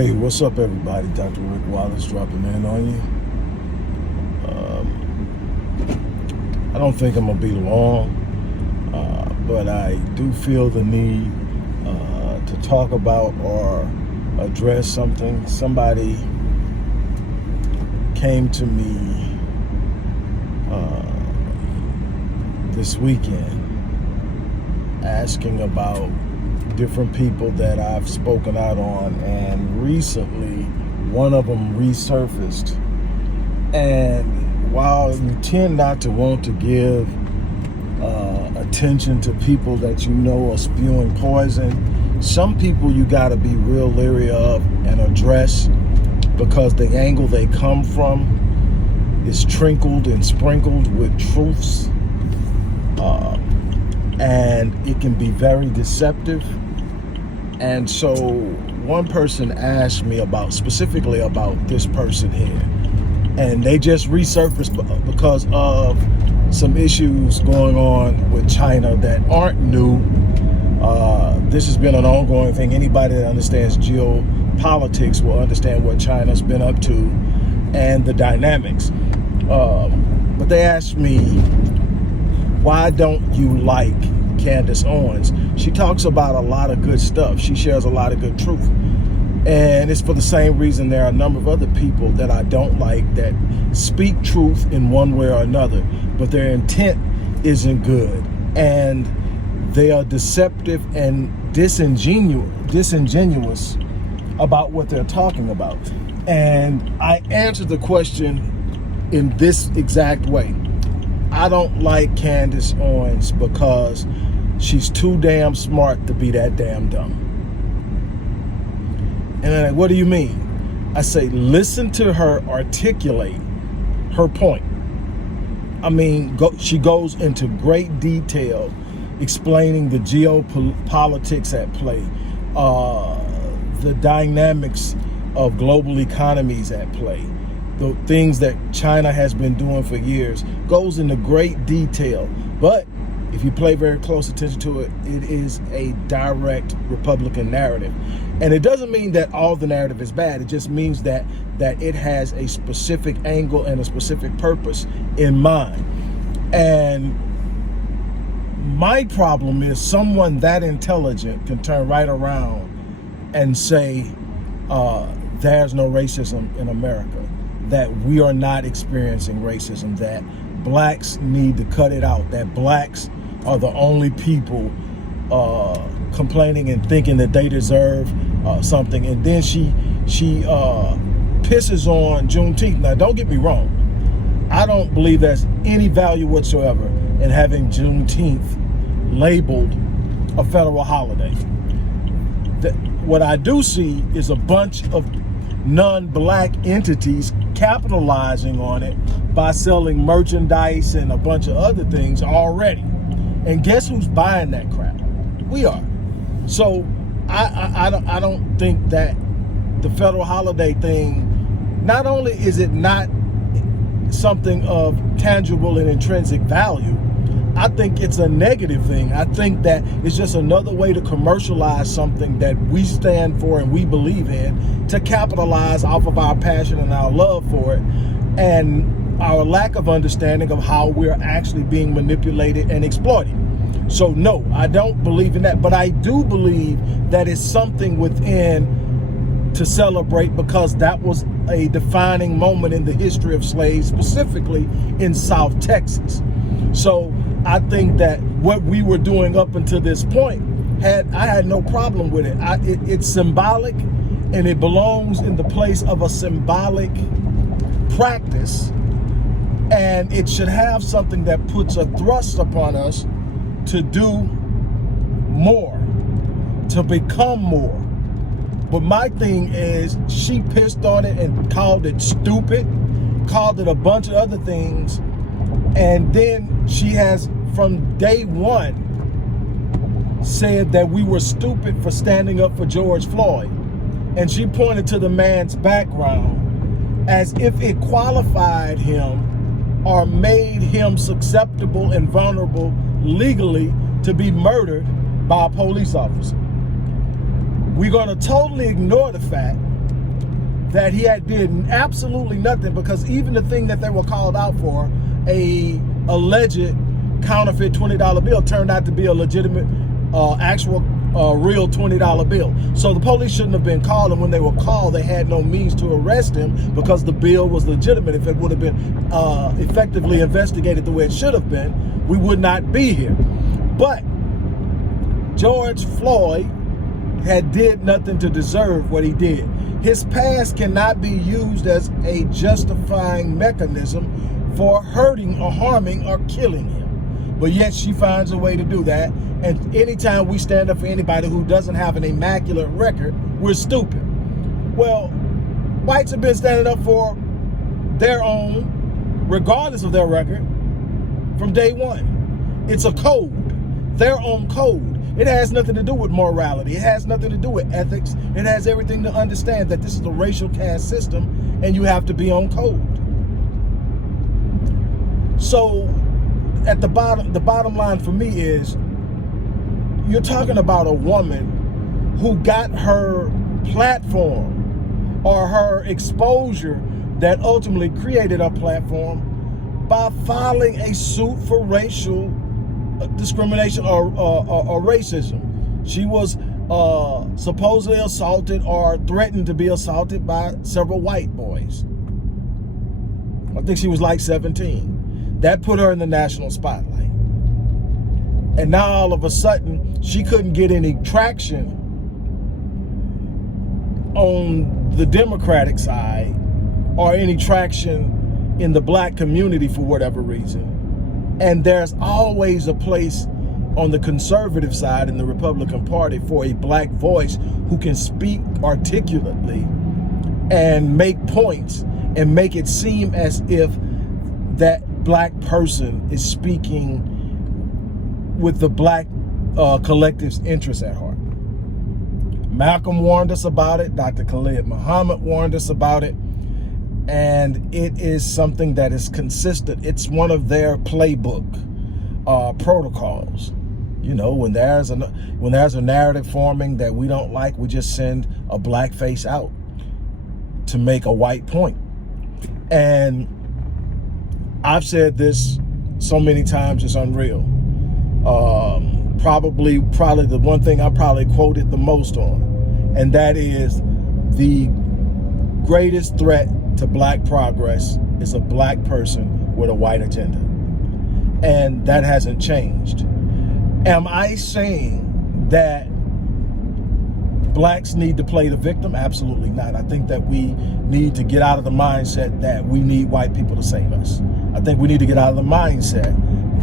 Hey, what's up, everybody? Dr. Rick Wallace dropping in on you. I don't think I'm gonna be long, but I do feel the need to talk about or address something. Somebody came to me this weekend asking about different people that I've spoken out on, and recently one of them resurfaced. And while you tend not to want to give attention to people that you know are spewing poison, some people you got to be real leery of and address, because the angle they come from is trickled and sprinkled with truths, and it can be very deceptive. And so one person asked me specifically about this person here, and they just resurfaced because of some issues going on with China that aren't new. This has been an ongoing thing. Anybody that understands geopolitics will understand what China's been up to and the dynamics. But they asked me, why don't you like Candace Owens? She talks about a lot of good stuff. She shares a lot of good truth. And it's for the same reason there are a number of other people that I don't like that speak truth in one way or another, but their intent isn't good. And they are deceptive and disingenuous about what they're talking about. And I answer the question in this exact way. I don't like Candace Owens because she's too damn smart to be that damn dumb. And I'm like, what do you mean? I say, listen to her articulate her point. I mean, she goes into great detail explaining the geopolitics at play, the dynamics of global economies at play, the things that China has been doing for years, goes into great detail. But if you pay very close attention to it, it is a direct Republican narrative. And it doesn't mean that all the narrative is bad. It just means that it has a specific angle and a specific purpose in mind. And my problem is someone that intelligent can turn right around and say, there's no racism in America, that we are not experiencing racism, that blacks need to cut it out, that blacks are the only people complaining and thinking that they deserve something. And then she pisses on Juneteenth. Now, don't get me wrong. I don't believe there's any value whatsoever in having Juneteenth labeled a federal holiday. What I do see is a bunch of non-black entities capitalizing on it by selling merchandise and a bunch of other things already. And guess who's buying that crap? We are. So I don't think that the federal holiday thing, not only is it not something of tangible and intrinsic value, I think it's a negative thing. I think that it's just another way to commercialize something that we stand for and we believe in, to capitalize off of our passion and our love for it, and our lack of understanding of how we're actually being manipulated and exploited. So no, I don't believe in that, but I do believe that it's something within to celebrate, because that was a defining moment in the history of slaves, specifically in South Texas. So I think that what we were doing up until this point, I had no problem with it. It's symbolic, and it belongs in the place of a symbolic practice, and it should have something that puts a thrust upon us to do more, to become more. But my thing is, she pissed on it and called it stupid, called it a bunch of other things, and then she has from day one said that we were stupid for standing up for George Floyd. And she pointed to the man's background as if it qualified him or made him susceptible and vulnerable legally to be murdered by a police officer. We're going to totally ignore the fact that he had did absolutely nothing, because even the thing that they were called out for, a alleged counterfeit $20 bill, turned out to be a legitimate, actual, real $20 bill. So the police shouldn't have been called, and when they were called, they had no means to arrest him because the bill was legitimate. If it would have been effectively investigated the way it should have been, we would not be here. But George Floyd had did nothing to deserve what he did. His past cannot be used as a justifying mechanism for hurting or harming or killing him. But yet she finds a way to do that. And anytime we stand up for anybody who doesn't have an immaculate record, we're stupid. Well, whites have been standing up for their own, regardless of their record, from day one. It's a code, their own code. It has nothing to do with morality. It has nothing to do with ethics. It has everything to understand that this is a racial caste system and you have to be on code. So at the bottom line for me is, you're talking about a woman who got her platform or her exposure that ultimately created her platform by filing a suit for racial discrimination or racism. She was supposedly assaulted or threatened to be assaulted by several white boys. I think she was like 17. That put her in the national spotlight. And now all of a sudden, she couldn't get any traction on the Democratic side or any traction in the black community for whatever reason. And there's always a place on the conservative side in the Republican Party for a black voice who can speak articulately and make points and make it seem as if that black person is speaking with the black collective's interests at heart. Malcolm warned us about it. Dr. Khalid Muhammad warned us about it. And it is something that is consistent. It's one of their playbook protocols. You know, when there's a narrative forming that we don't like, we just send a black face out to make a white point. And I've said this so many times, it's unreal. Probably the one thing I probably quoted the most on, and that is the greatest threat to black progress is a black person with a white agenda. And that hasn't changed. Am I saying that blacks need to play the victim? Absolutely not. I think that we need to get out of the mindset that we need white people to save us. I think we need to get out of the mindset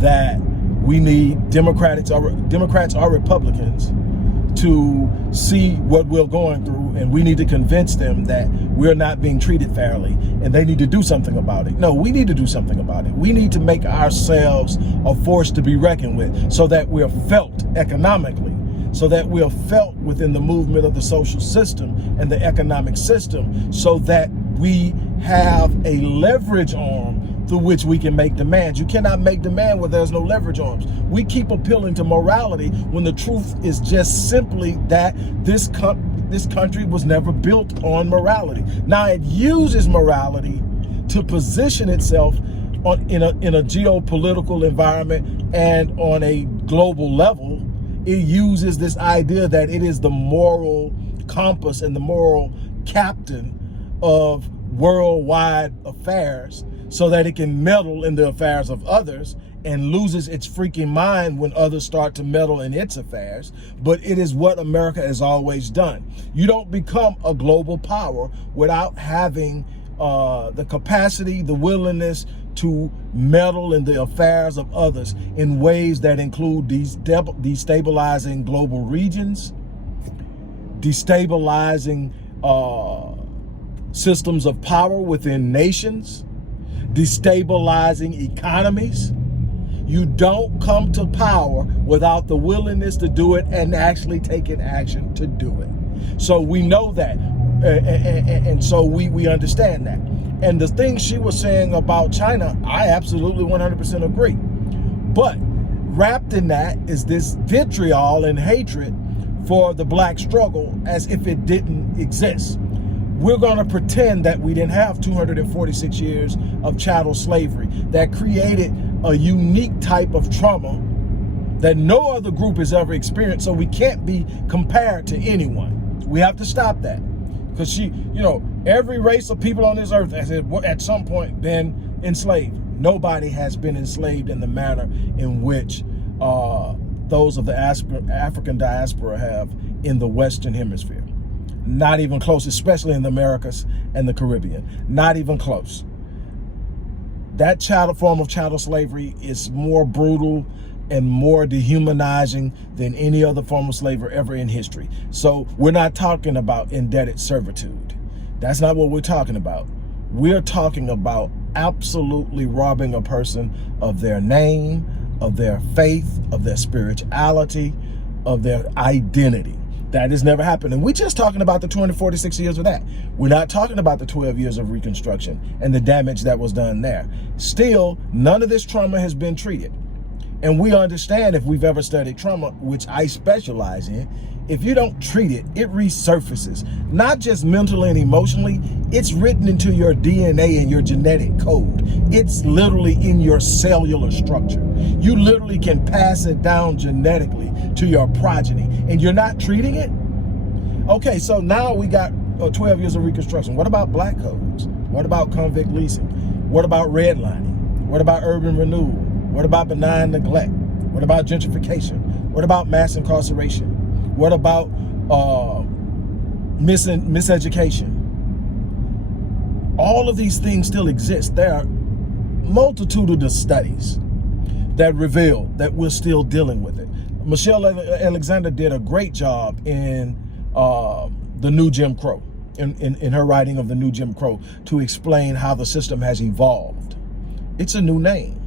that we need Democrats or Republicans to see what we're going through, and we need to convince them that we're not being treated fairly and they need to do something about it. No, we need to do something about it. We need to make ourselves a force to be reckoned with, so that we're felt economically, so that we're felt within the movement of the social system and the economic system, so that we have a leverage arm through which we can make demands. You cannot make demand where there's no leverage arms. We keep appealing to morality when the truth is just simply that this country was never built on morality. Now it uses morality to position itself in a geopolitical environment and on a global level. It uses this idea that it is the moral compass and the moral captain of worldwide affairs, so that it can meddle in the affairs of others and loses its freaking mind when others start to meddle in its affairs. But it is what America has always done. You don't become a global power without having the capacity, the willingness to meddle in the affairs of others in ways that include destabilizing global regions, destabilizing systems of power within nations, destabilizing economies. You don't come to power without the willingness to do it and actually taking action to do it. So we know that, and so we understand that. And the thing she was saying about China, I absolutely 100% agree. But wrapped in that is this vitriol and hatred for the black struggle as if it didn't exist. we're going to pretend that we didn't have 246 years of chattel slavery that created a unique type of trauma that no other group has ever experienced, so we can't be compared to anyone. We have to stop that. Because every race of people on this earth has at some point been enslaved. Nobody has been enslaved in the manner in which those of the African diaspora have in the Western Hemisphere. Not even close, especially in the Americas and the Caribbean. Not even close. That form of chattel slavery is more brutal and more dehumanizing than any other form of slavery ever in history. So we're not talking about indebted servitude. That's not what we're talking about. We're talking about absolutely robbing a person of their name, of their faith, of their spirituality, of their identity. That has never happened. And we're just talking about the 246 years of that. We're not talking about the 12 years of Reconstruction and the damage that was done there. Still, none of this trauma has been treated. And we understand, if we've ever studied trauma, which I specialize in, if you don't treat it, it resurfaces. Not just mentally and emotionally, it's written into your DNA and your genetic code. It's literally in your cellular structure. You literally can pass it down genetically to your progeny, and you're not treating it? Okay, so now we got 12 years of Reconstruction. What about black codes? What about convict leasing? What about redlining? What about urban renewal? What about benign neglect? What about gentrification? What about mass incarceration? What about miseducation? All of these things still exist. There are multitude of the studies that reveal that we're still dealing with it. Michelle Alexander did a great job in the New Jim Crow, in her writing of the New Jim Crow, to explain how the system has evolved. It's a new name,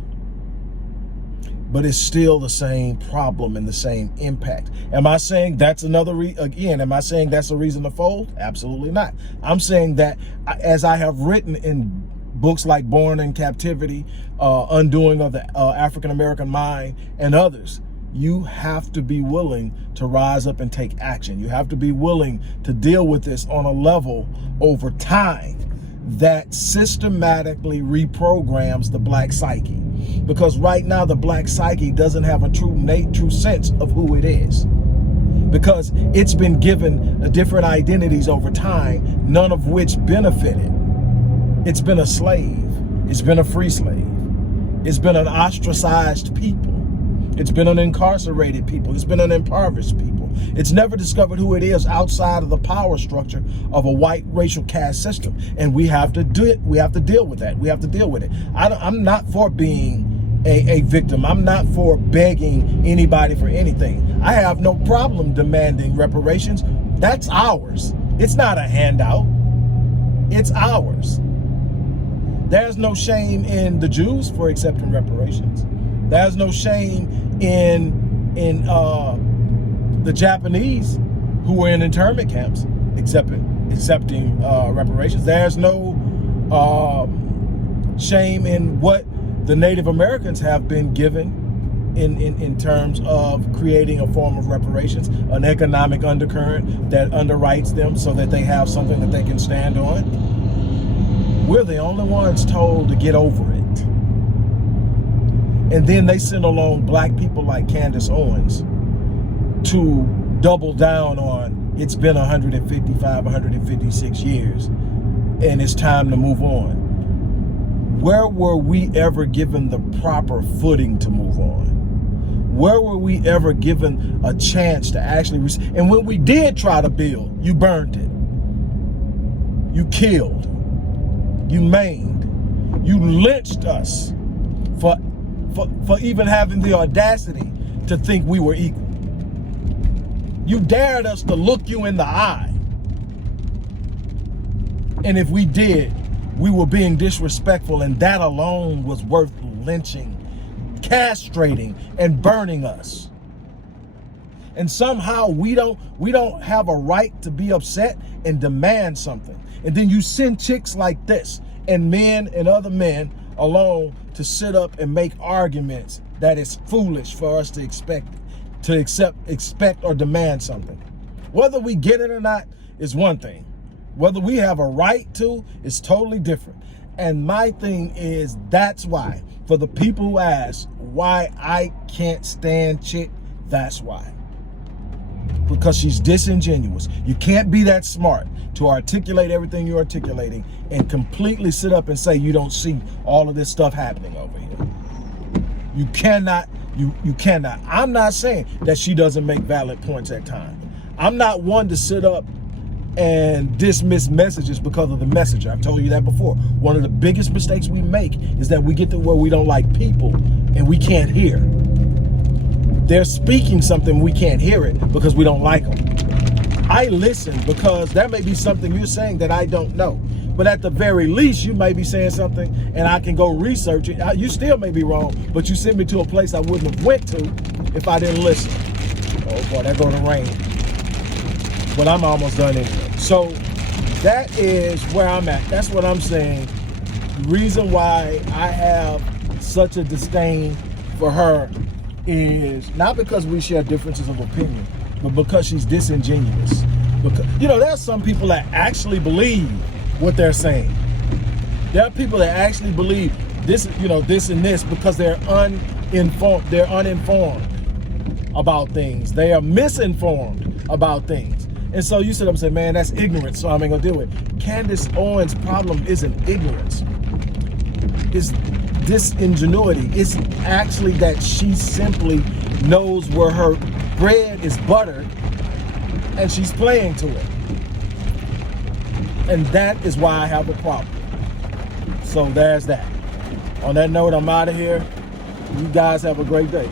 but it's still the same problem and the same impact. Am I saying that's am I saying that's a reason to fold? Absolutely not. I'm saying that, as I have written in books like Born in Captivity, Undoing of the African American Mind, and others, you have to be willing to rise up and take action. You have to be willing to deal with this on a level over time that systematically reprograms the black psyche. Because right now the black psyche doesn't have a true sense of who it is. Because it's been given different identities over time, none of which benefited. It's been a slave. It's been a free slave. It's been an ostracized people. It's been an incarcerated people. It's been an impoverished people. It's never discovered who it is outside of the power structure of a white racial caste system. And we have to do it. We have to deal with that. We have to deal with it. I'm not for being a victim. I'm not for begging anybody for anything. I have no problem demanding reparations. That's ours. It's not a handout. It's ours. There's no shame in the Jews for accepting reparations. There's no shame in the Japanese who were in internment camps accepting reparations. There's no shame in what the Native Americans have been given in terms of creating a form of reparations, an economic undercurrent that underwrites them so that they have something that they can stand on. We're the only ones told to get over it. And then they send along black people like Candace Owens to double down on, it's been 155, 156 years, and it's time to move on. Where were we ever given the proper footing to move on? Where were we ever given a chance to actually and when we did try to build, you burned it. You killed. You maimed. You lynched us for even having the audacity to think we were equal. You dared us to look you in the eye. And if we did, we were being disrespectful, and that alone was worth lynching, castrating, and burning us. And somehow we don't have a right to be upset and demand something. And then you send chicks like this and men and other men alone to sit up and make arguments that is foolish for us to expect or demand something. Whether we get it or not is one thing. Whether we have a right to is totally different. And my thing is, that's why, for the people who ask why I can't stand Chick, that's why. Because she's disingenuous. You can't be that smart to articulate everything you're articulating and completely sit up and say you don't see all of this stuff happening over here. You cannot. You cannot. I'm not saying that she doesn't make valid points at times. I'm not one to sit up and dismiss messages because of the messenger. I've told you that before. One of the biggest mistakes we make is that we get to where we don't like people and we can't hear. They're speaking something, we can't hear it because we don't like them. I listen because there may be something you're saying that I don't know. But at the very least, you may be saying something and I can go research it. You still may be wrong, but you sent me to a place I wouldn't have went to if I didn't listen. Oh boy, there go the rain. But I'm almost done anyway. So that is where I'm at. That's what I'm saying. The reason why I have such a disdain for her is not because we share differences of opinion, but because she's disingenuous. Because, there's some people that actually believe what they're saying. There are people that actually believe this, this and this because they're uninformed. They're uninformed about things. They are misinformed about things. And so you sit up and say, man, that's ignorance, so I ain't gonna deal with it. Candace Owens' problem isn't ignorance. It's disingenuity. It's actually that she simply knows where her bread is buttered and she's playing to it. And that is why I have a problem. So there's that. On that note, I'm out of here. You guys have a great day.